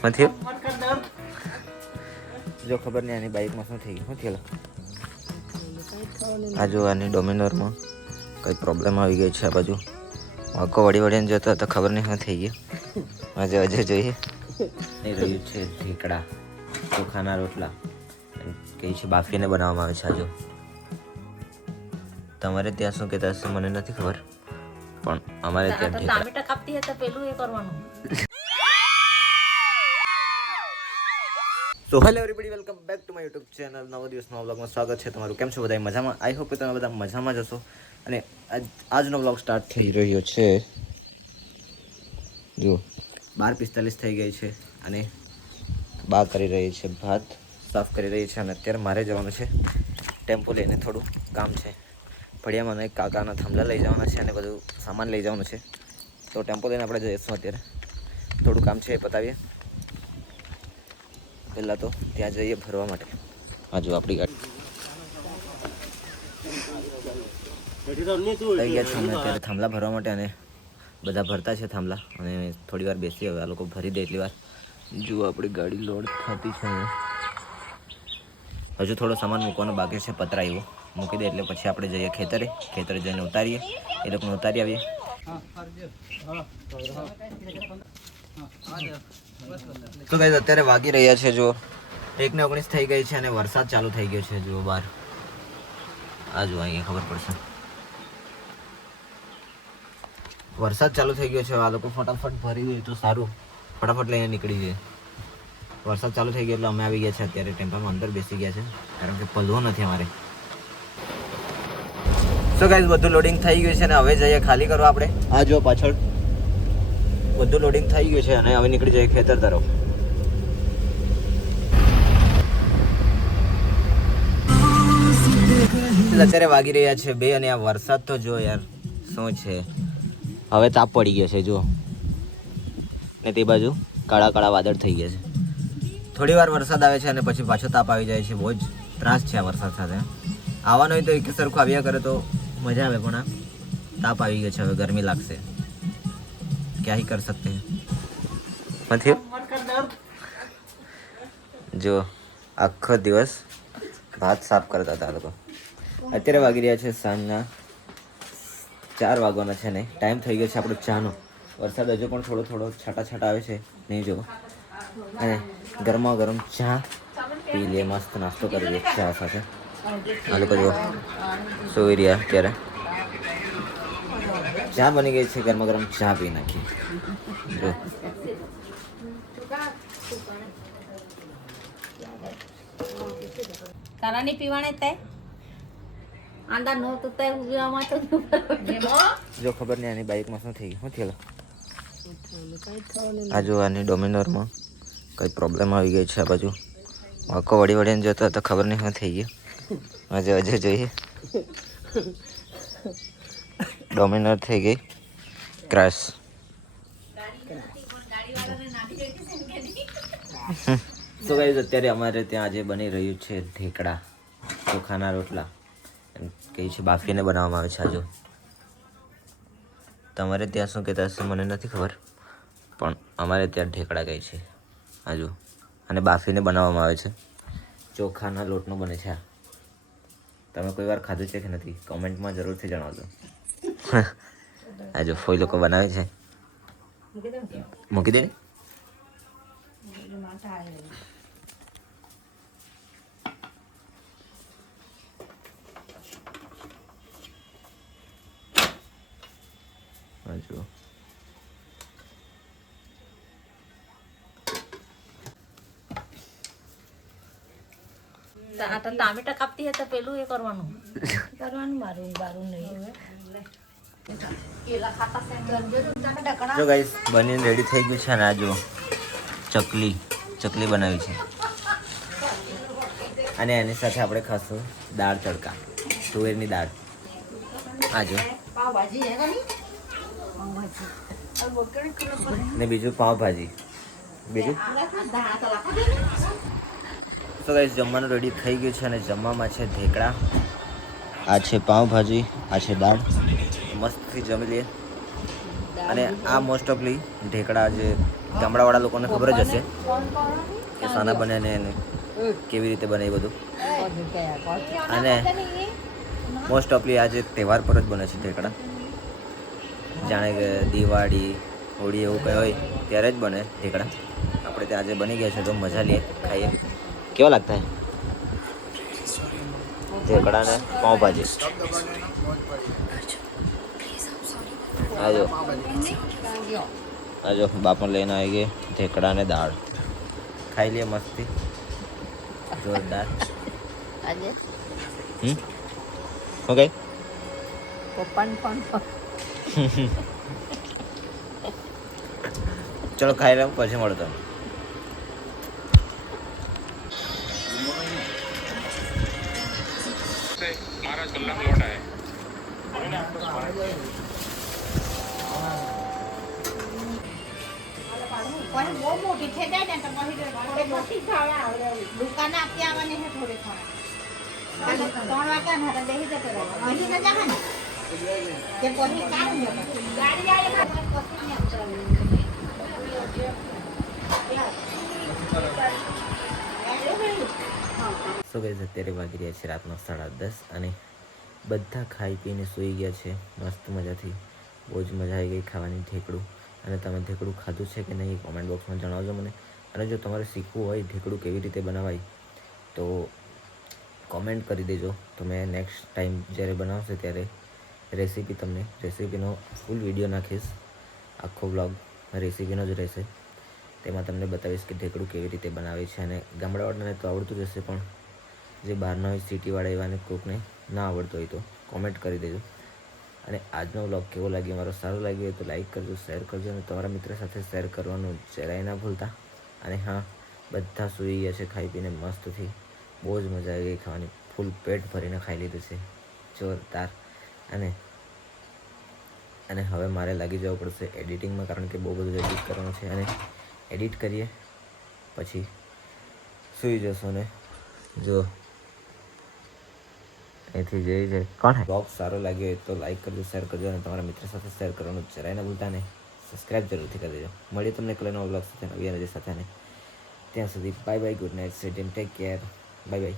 શું થયું જો ખબર નહીં આની બાઇકમાં શું થઈ ગયું. શું થયેલું? આ જો આની ડોમિનોરમાં કંઈ પ્રોબ્લેમ આવી ગઈ છે આ બાજુ. વાંકો વળી વળીને જોતો તો ખબર નહીં શું થઈ ગયું. આજે આજે જોઈએ. એ રહ્યું છે ઢીકડા ચોખાના રોટલા. કઈ છે બાફીને બનાવવામાં આવે છે આજો તમારે ત્યાં શું કહેતા હશે મને નથી ખબર. પણ અમારે ત્યાં ટામેટા કાપતી હતા પેલું એ કરવાનું. So hello everybody welcome back to my YouTube channel નવો દિવસના બ્લોગમાં સ્વાગત છે તમારું. કેમ છો બધા મજામાં? આઈ હોપ કે તમે બધા મજામાં જ હશો. અને આજ આજનો વ્લોગ સ્ટાર્ટ થઈ રહ્યો છે. જો બાર પિસ્તાલીસ થઈ ગઈ છે અને બા કરી રહી છે ભાત સાફ કરી રહી છે અને અત્યારે મારે જવાનું છે ટેમ્પો લઈને થોડું કામ છે. ફળિયામાં એક કાકાના થાંભલા લઈ જવાના છે અને બધું સામાન લઈ જવાનું છે. તો ટેમ્પો લઈને આપણે જઈશું અત્યારે. થોડું કામ છે એ પતાવીએ. પહેલાં તો ત્યાં જઈએ ભરવા માટે. હાજુ આપણી ગાડી. લઈ ગયા છે અમે અત્યારે થાંભલા ભરવા માટે અને બધા ભરતા છે થાંભલા. અને થોડી વાર બેસી હવે આ લોકો ભરી દે એટલી વાર. જુઓ આપણી ગાડી લોડ થતી છે હજુ થોડો સામાન મૂકવાનો બાકી છે પતરા એવો મૂકી દે એટલે પછી આપણે જઈએ ખેતરે. ખેતરે જઈને ઉતારીએ. એ લોકોને ઉતારી આવીએ. તો ગાઈઝ અત્યારે વાગી રહ્યા છે જો એકને ઓગણીસ થઈ ગઈ છે અને વરસાદ ચાલુ થઈ ગયો છે જુઓ બહાર. આ જુઓ અહીંયા ખબર પડશે. વરસાદ ચાલુ થઈ ગયો છે. આ લોકો ફટાફટ ભરી દે તો સારું. ફટાફટ લઈને નીકળી જાય. વરસાદ ચાલુ થઈ ગયો એટલે અમે આવી ગયા છે અત્યારે ટેમ્પામાં અંદર બેસી ગયા છે. કારણ કે પલવો નથી અમારે. સો ગાઈઝ બધું લોડિંગ થઈ ગયું છે અને હવે જઈએ ખાલી કરવા આપણે. આ જો પાછળ. બધું લોડિંગ થઈ ગયું છે અને હવે નીકળી જઈએ ખેતર તરફ. અત્યારે વાગી રહ્યા છે બે અને આ વરસાદ તો જો યાર શું છે? હવે તાપ પડી ગયો છે જો ને તે બાજુ કાળા કાળા વાદળ થઈ ગયા છે. થોડી વાર વરસાદ આવે છે અને પછી પાછો તાપ આવી જાય છે બહુ જ ત્રાસ છે આ વરસાદ સાથે. આવવાનો હોય તો એક સરખું આવ્યા કરે તો મજા આવે પણ આ તાપ આવી ગયો છે હવે ગરમી લાગશે ક્યાં હી કર સકતે હૈ જો આખો દિવસ ભાત સાફ કરતા હતા લોકો અત્યારે વાગી રહ્યા છે સાંજના ચાર વાગવાના છે ને ટાઈમ થઈ ગયો છે આપણો ચાનો વરસાદ હજુ પણ થોડો થોડો છાટા છાટા આવે છે નહીં જો અને ગરમા ગરમ ચા પી લે મસ્ત નાસ્તો કરી લે ચા સાથે આ લોકો જો સોઈ રહ્યા અત્યારે. ચા બની ગઈ છે ગરમા ગરમ ચા પી નાખી. જો તારા ની પીવાને તે? આંદા નો તો તે ઉગવામાં તો જો ખબર નહીં આની બાઇકમાં શું થઈ ગયું? શું થયેલું? આ જો આની ડોમિનોરમાં કંઈ પ્રોબ્લેમ આવી ગઈ છે આ બાજુ. વાંકો વળી વળીને જતો તો ખબર નહીં શું થઈ ગયું. હજુ મજા જોઈએ. ડોમિનોર થઈ ગઈ. ક્રાશ તો ગાઈઝ અત્યારે અમારે ત્યાં આજે બની રહ્યું છે ઢેકડા, ચોખાના રોટલા. એમ કહે છે, બાફીને બનાવવામાં આવે છે આજુ. તમારે ત્યાં શું કહેતા હશે મને નથી ખબર, પણ અમારે ત્યાં ઢેકડા કહે છે, આજો. અને બાફીને બનાવવામાં આવે છે. ચોખાના લોટનું બને છે આ. તમે કોઈ વાર ખાધું છે કે નથી? કોમેન્ટમાં જરૂરથી જણાવજો. આજુ ફોઈ લોકો બનાવે છે. મૂકી દે ને આ જુઓ આ તો ટામેટા કાપતી હતા પેલું એ કરવાનું. કરવાનું મારું બારું નહીં. જો ગાઈસ બનીને રેડી થઈ ગયું છે અને આ જો ચકલી ચકલી બનાવી છે. અને એની સાથે આપણે ખાશું દાળ તડકા તુવેરની દાળ. આ જો ને? બીજું પાવભાજી. બીજું? તો ગાઈસ જમવાનું રેડી થઈ ગયું છે અને જમવામાં છે ઢેકડા આ છે પાઉંભાજી આ છે દાળ. મસ્તથી જમી લઈએ. અને આ મોસ્ટ ઓફલી ઢેકડા જે ગામડાવાળા લોકોને ખબર જ હશે કે સાના બને ને એને કેવી રીતે બને એ બધું. અને મોસ્ટ ઓફલી આજે તહેવાર પર જ બને છે ઢેકડા જાણે કે દિવાળી હોળી એવું કંઈ હોય ત્યારે જ બને ઢેકડા આપણે ત્યાં આજે બની ગયા છે તો મજા લઈએ ખાઈએ. કેવા લાગતા હે? ઢેકડા ને પાઉંભાજી. આજો આજો બાપણ લઈને આવી ગઈ ઢેકડા ને દાળ. ખાઈ લઈએ મસ્તી. જોરદાર. આજે? હમ? ઓકે પપ્પાને ફોન ચલો ખાઈ લઉં પછી મળો તમે महाराज कल्याण लौटा है પછી બહુ મોટી થઈ જાય ને તો પછી થોડી મોટી દુકાને આપી આવવાની છે થોડી થોડી ત્રણ વાગ્યા ને હારે બેસી જતો રહેવાનો. અહીં ન જવાનું. કે પછી કામ જવાનું. ગાડી આવે ને પછી સો ગઈ અત્યારે વાગી રહ્યા છે રાતના સાડા દસ અને બધા ખાઈ પીને સૂઈ ગયા છે. મસ્ત મજાથી. બહુ જ મજા આવી ગઈ ખાવાની ઢેકડું. અને તમે ઢેકડું ખાધું છે કે નહીં કોમેન્ટ બોક્સમાં જણાવજો મને. અને જો તમારે શીખવું હોય ઢેકડું કેવી રીતે બનાવાય, તો કોમેન્ટ કરી દેજો. તો મેં નેક્સ્ટ ટાઈમ જ્યારે બનાવશે ત્યારે રેસીપી તમને રેસીપીનો ફૂલ વીડિયો નાખીશ. આખો બ્લોગ રેસીપીનો જ રહેશે. તેમાં તમને બતાવીશ કે ઢેકડું કેવી રીતે બનાવે છે. અને ગામડાવાળાને તો આવડતું જ હશે પણ જે બહારના હોય સિટીવાળા એવાને કોકને ના આવડતું હોય તો કોમેન્ટ કરી દેજો. અને આજનો વ્લોગ કેવો લાગ્યો? મારો સારો લાગ્યો તો લાઈક કરજો શેર કરજો અને તમારા મિત્ર સાથે શેર કરવાનું જરાય ના ભૂલતા. અને હા, બધા સૂઈ ગયા છે, ખાઈ પીને મસ્તથી. બહુ જ મજા આવી ગઈ ખાવાની. ફૂલ પેટ ભરીને ખાઈ લીધું છે. જોરદાર. અને અને હવે મારે લાગી જવું પડશે એડિટિંગમાં કારણ કે બહુ બધું એડિટ કરવાનું છે. અને એડિટ કરીએ, પછી સૂઈ જશો ને? જો અહીંથી જઈ છે. કોણ બ્લોગ સારો લાગ્યો હોય તો લાઈક કરજો શેર કરજો અને તમારા મિત્ર સાથે શેર કરવાનું જરાય ન ભૂલતા ને. સબસ્ક્રાઈબ જરૂરથી કરી દેજો. મળીએ તમને કલરનો બ્લોગ સાથે, નવી એનર્જી સાથે ને. ત્યાં સુધી bye bye good night set take care bye bye